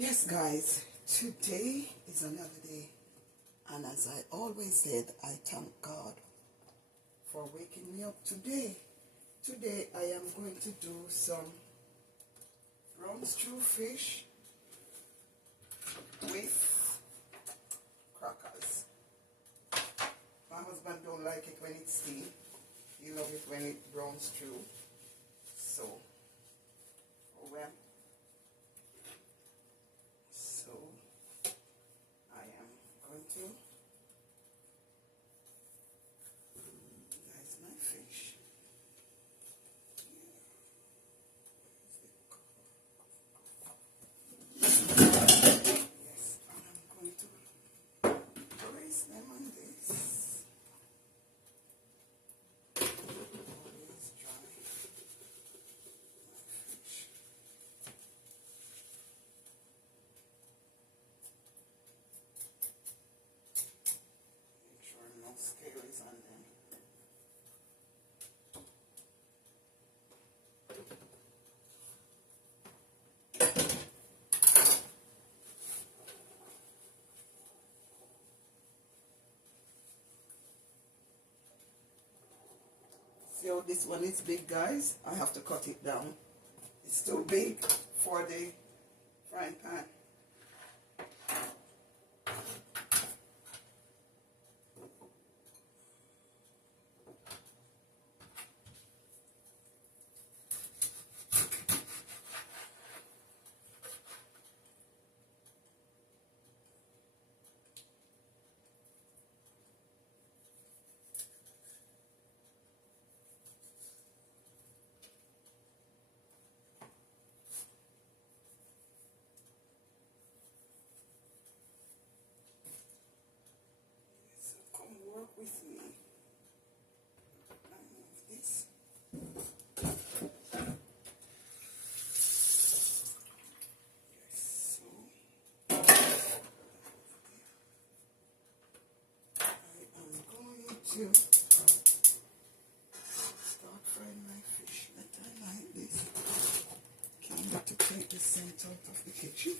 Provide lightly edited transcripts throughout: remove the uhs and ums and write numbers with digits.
Yes, guys, today is another day, and as I always said, I thank God for waking me up today. Today I am going to do some brown stew fish with crackers. My husband don't like it when it's steamed. He loves it when it's brown stew. So, I am going to that's my fish. Yes, and I'm going to place them on this. Always dry my fish. Make sure no scale is on them. See how this one is big, guys? I have to cut it down. It's too big for the frying pan. So come work with me. I move this. Yes, so I am going to start frying my fish that I like this. Can't wait to take the scent out of the kitchen.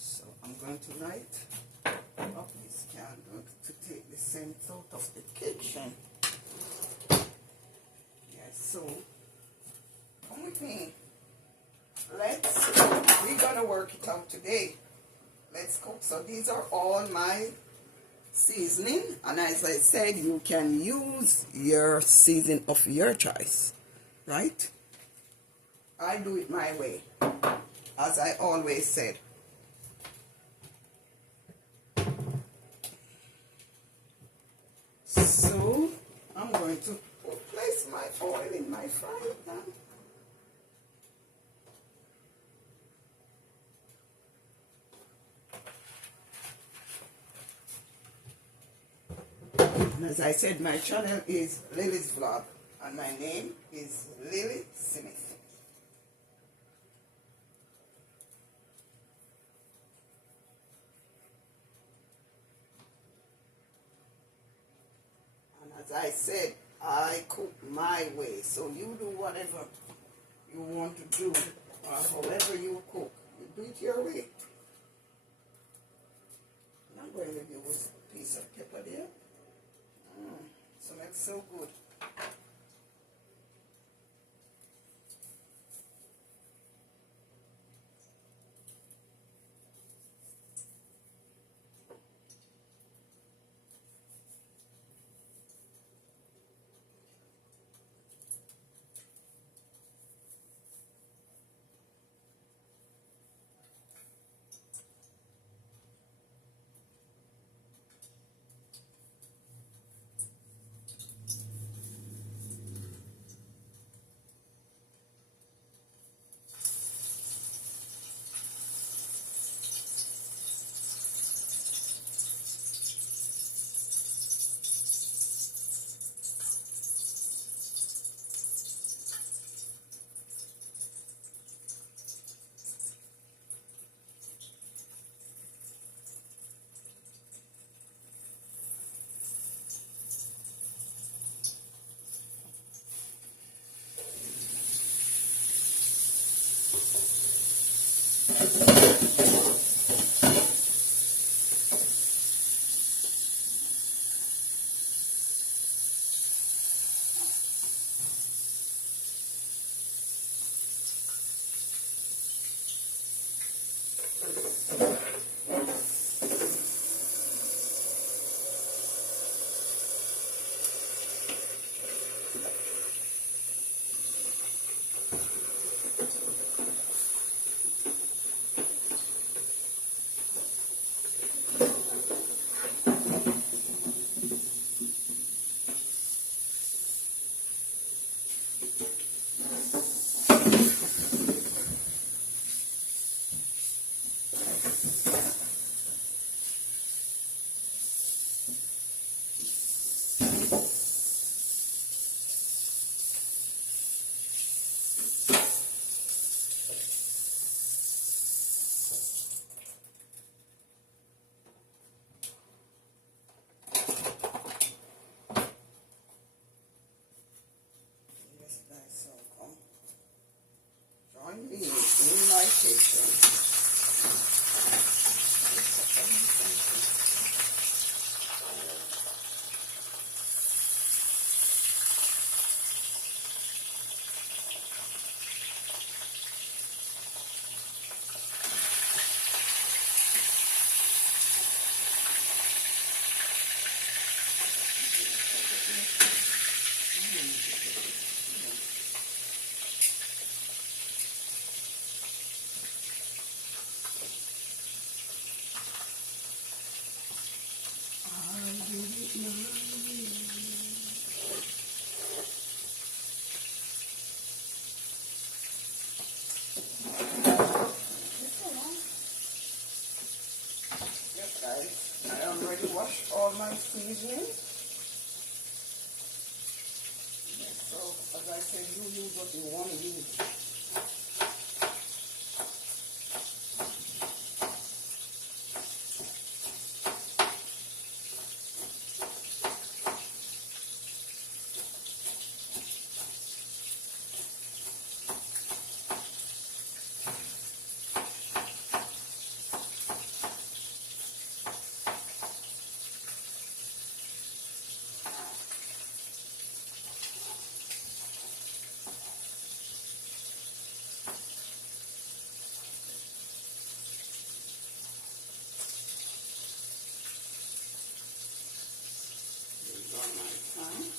So I'm going to light up this candle to take the scent out of the kitchen. Yes, so come with me. We're gonna work it out today. Let's cook. So these are all my seasoning, and as I said, you can use your season of your choice, right? I do it my way, as I always said. So I'm going to place my oil in my frying pan. And as I said, my channel is Lily's Vlog, and my name is Lily Smith. And as I said, I cook my way, so you do whatever you want to do, or however you cook, you do it your way. I'm going to use a piece of pepper there. So that's so good. application. Yes, guys, I already washed all my seasonings. So, as I said, you use what you want to use. These are my thyme.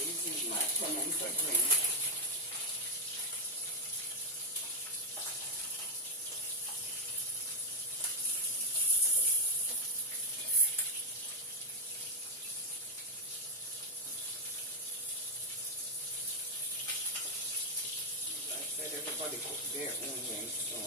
This is my pimento green. As I said, everybody cook their own way, so.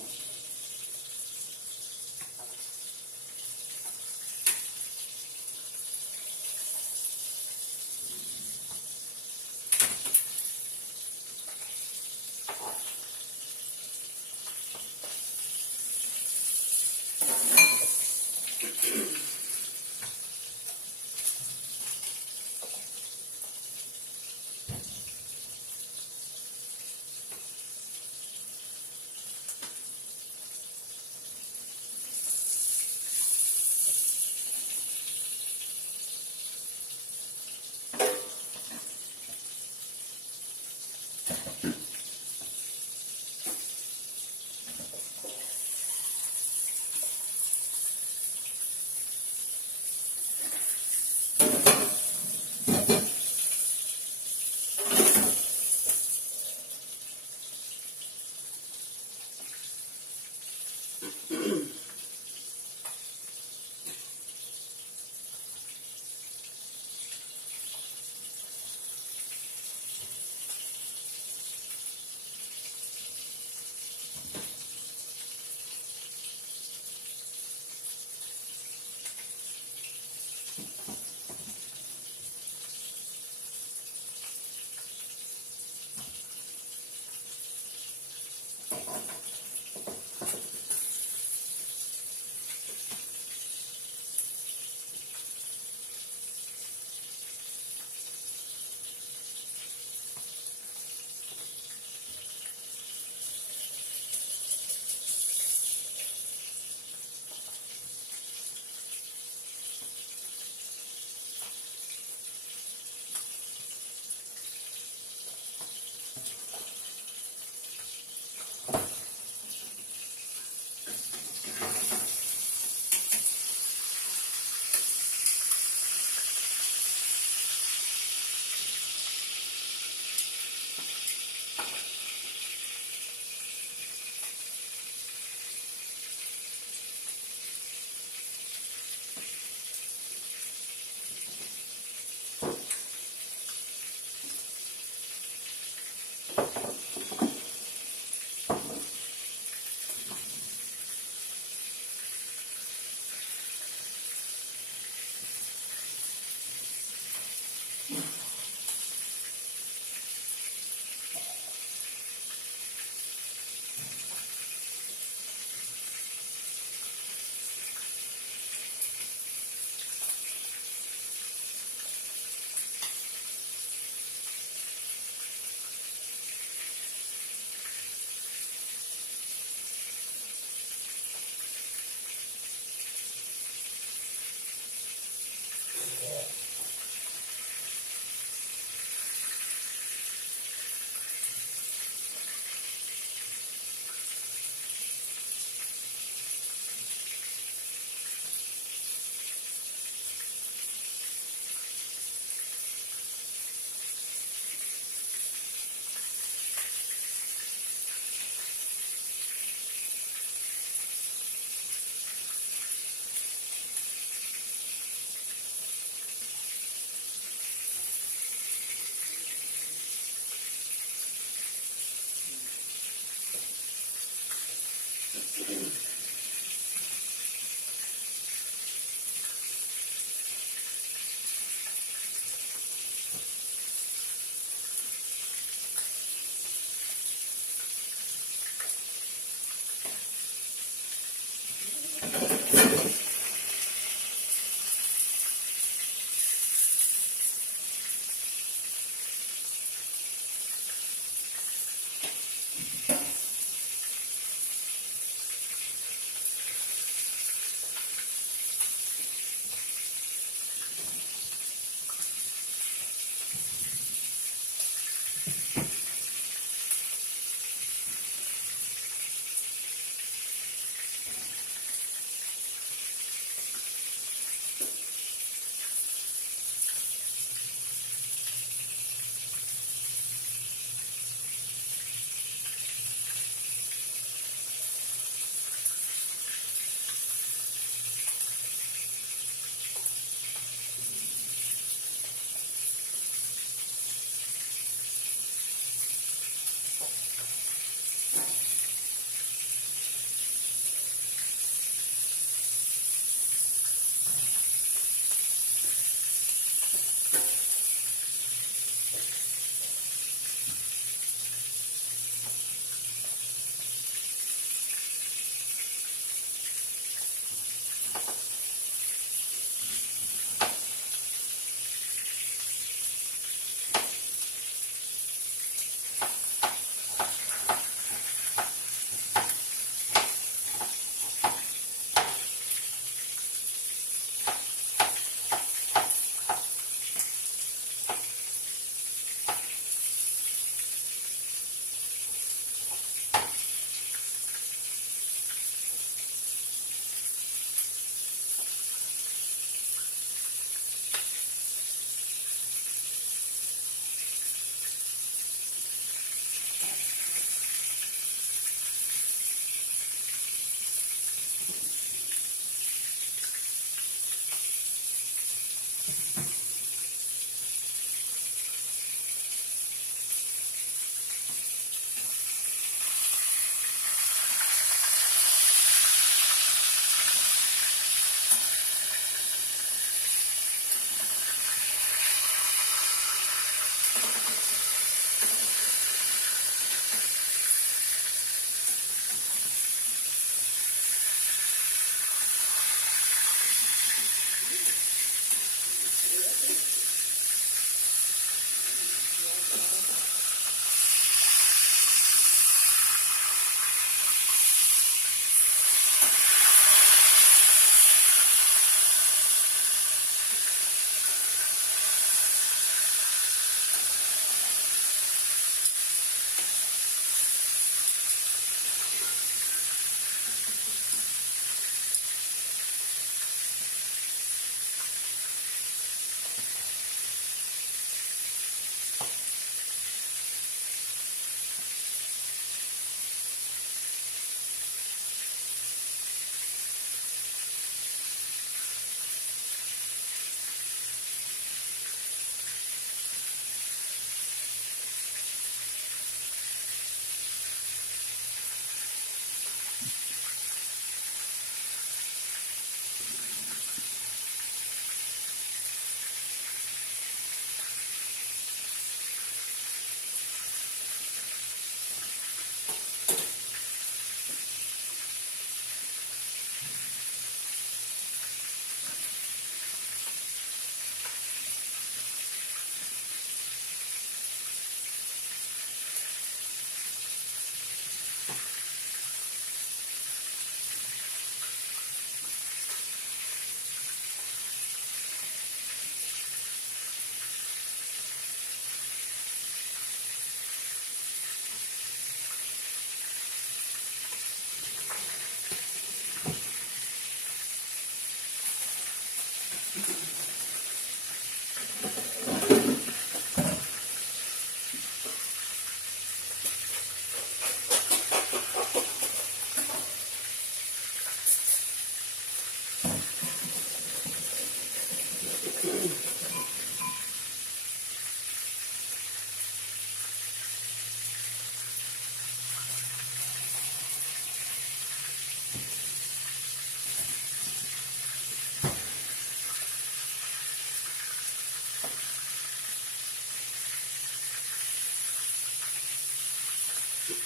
Guys,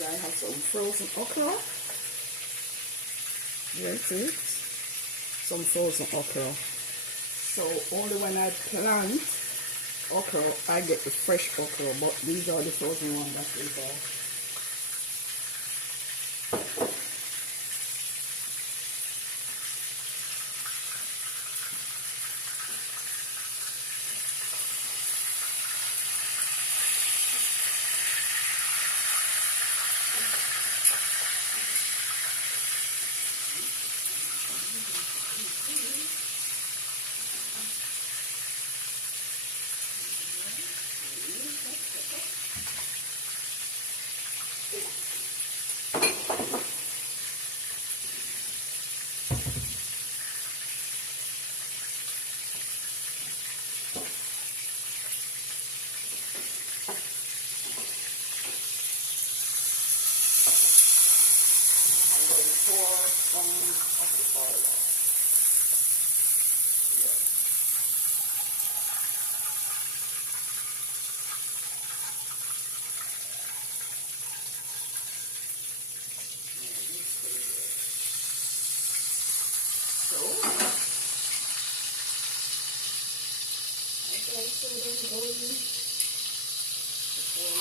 I have some frozen okra. That's it. Some frozen okra. So only when I plant okra, I get the fresh okra, but these are the frozen ones that we buy. Pour some of the oil off. Yeah. So, I'm going to go in before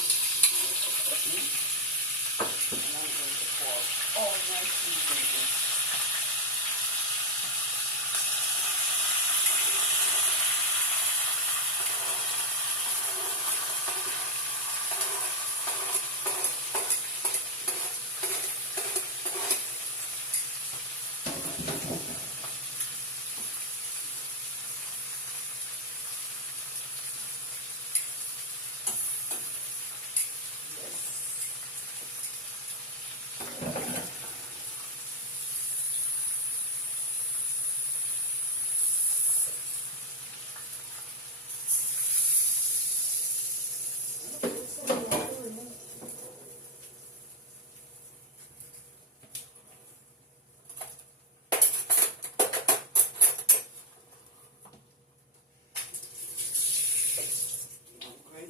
and I'm going to pour all my seasonings.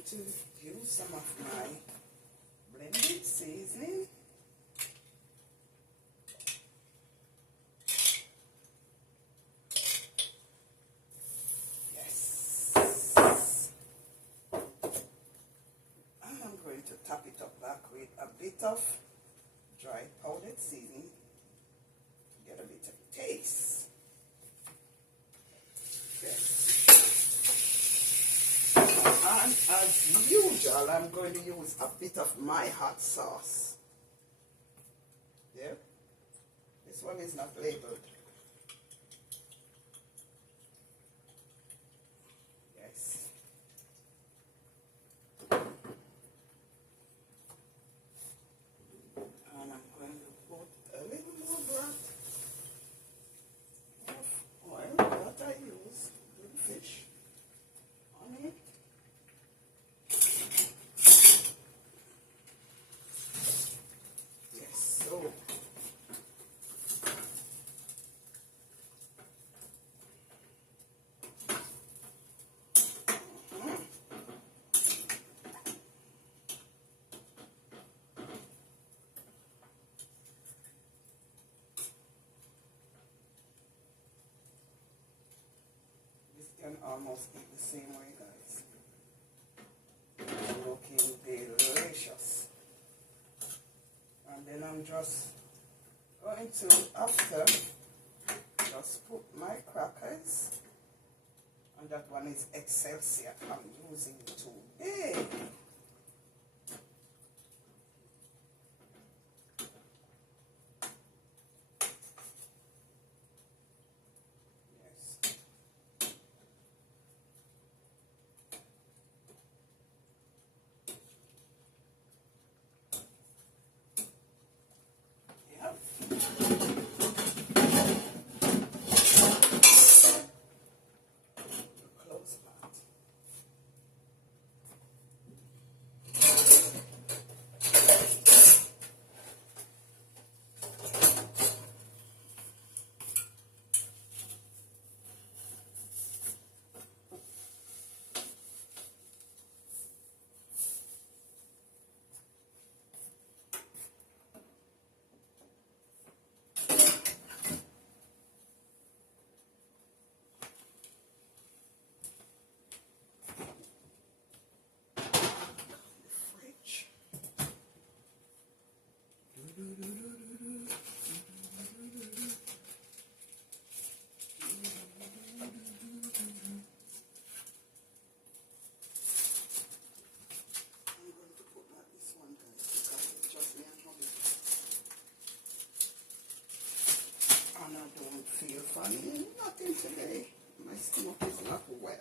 To use some of my blended seasoning. Yes. And I'm going to top it up back with a bit of dry powdered seasoning to get a bit of taste. Yes. And as usual, I'm going to use a bit of my hot sauce. Yeah? This one is not labeled. Yes. And I'm going to put a little more broth of oil that I use with the fish on it. Can almost eat the same way, guys. Looking delicious. And then I'm just going to, after, just put my crackers. And that one is Excelsior. I'm using today. Funny, nothing today. My stomach is not well.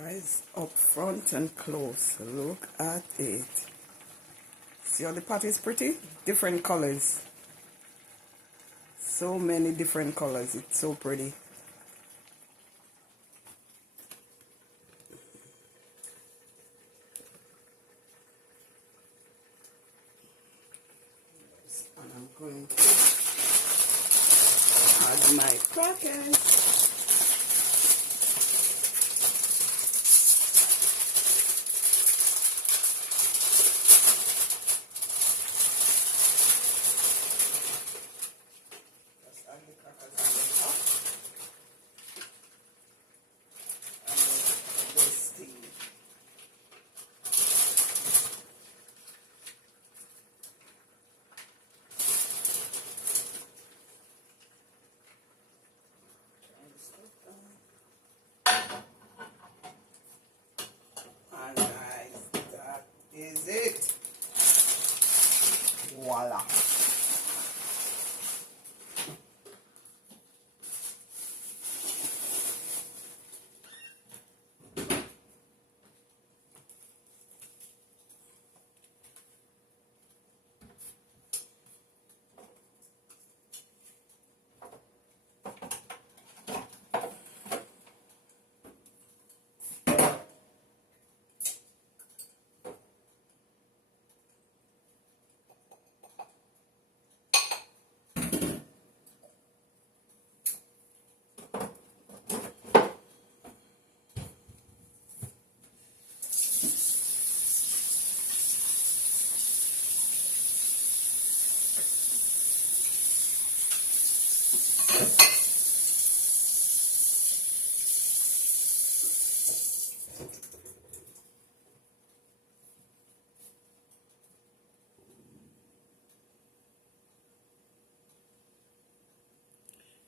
Guys, up front and close, look at it. See how the pot is pretty? Different colors. So many different colors. It's so pretty. And I'm going to add my crackers. Is it? Voila.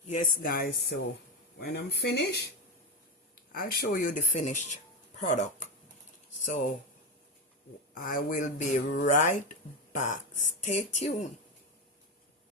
Yes guys, so when I'm finished, I'll show you the finished product. So I will be right back. Stay tuned.